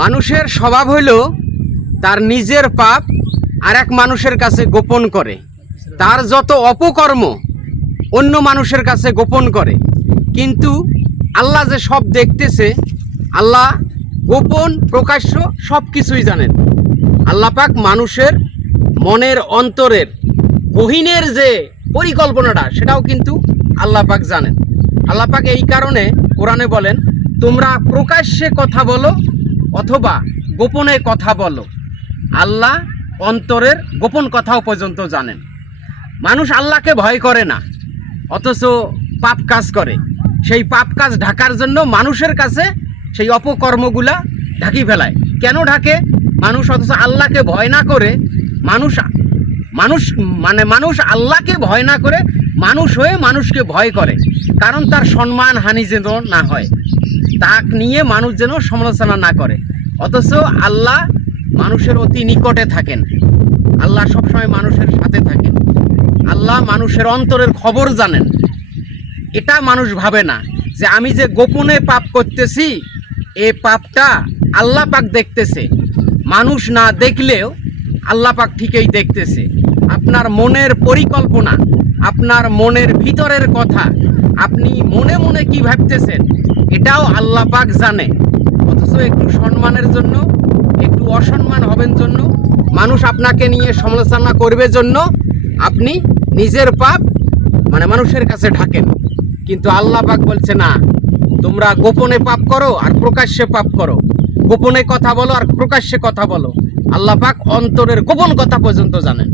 মানুষের স্বভাব হইল তার নিজের পাপ আর এক মানুষের কাছে গোপন করে, তার যত অপকর্ম অন্য মানুষের কাছে গোপন করে। কিন্তু আল্লাহ যে সব দেখতেছে, আল্লাহ গোপন প্রকাশ্য সব কিছুই জানেন। আল্লাহ পাক মানুষের মনের অন্তরের গহীনের যে পরিকল্পনাটা সেটাও কিন্তু আল্লাহ পাক জানেন। আল্লাহ পাক এই কারণে কোরআনে বলেন, তোমরা প্রকাশ্যে কথা বলো অথবা গোপনে কথা বলো, আল্লাহ অন্তরের গোপন কথাও পর্যন্ত জানেন। মানুষ আল্লাহকে ভয় করে না, অথচ পাপ কাজ করে। সেই পাপ কাজ ঢাকার জন্য মানুষের কাছে সেই অপকর্মগুলা ঢাকি ফেলায়। কেন ঢাকে? মানুষ অথচ আল্লাহকে ভয় না করে, মানুষ আল্লাহকে ভয় না করে মানুষ হয়ে মানুষকে ভয় করে, কারণ তার সম্মান হানি যেন না হয়, তাক নিয়ে মানুষ যেন সমালোচনা না করে। অথচ আল্লাহ মানুষের অতি নিকটে থাকেন, আল্লাহ সবসময় মানুষের সাথে থাকেন, আল্লাহ মানুষের অন্তরের খবর জানেন। এটা মানুষ ভাবে না যে আমি যে গোপনে পাপ করতেছি এই পাপটা আল্লাহ পাক দেখতেছে। মানুষ না দেখলেও আল্লাহ পাক ঠিকই দেখতেছে। আপনার মনের পরিকল্পনা, আপনার মনের ভিতরের কথা, আপনি মনে মনে কি ভাবতেছেন এটাও আল্লাহ পাক জানে। অথচ একটু সম্মানের জন্য, একটু অসম্মান হবেন জন্য, মানুষ আপনাকে নিয়ে সমালোচনা করবে জন্য আপনি নিজের পাপ মানুষের কাছে ঢাকেন। কিন্তু আল্লাহ পাক বলছে না, তোমরা গোপনে পাপ করো আর প্রকাশ্যে পাপ করো, গোপনে কথা বলো আর প্রকাশ্যে কথা বলো। আল্লাহ পাক অন্তরের গোপন কথা পর্যন্ত জানেন।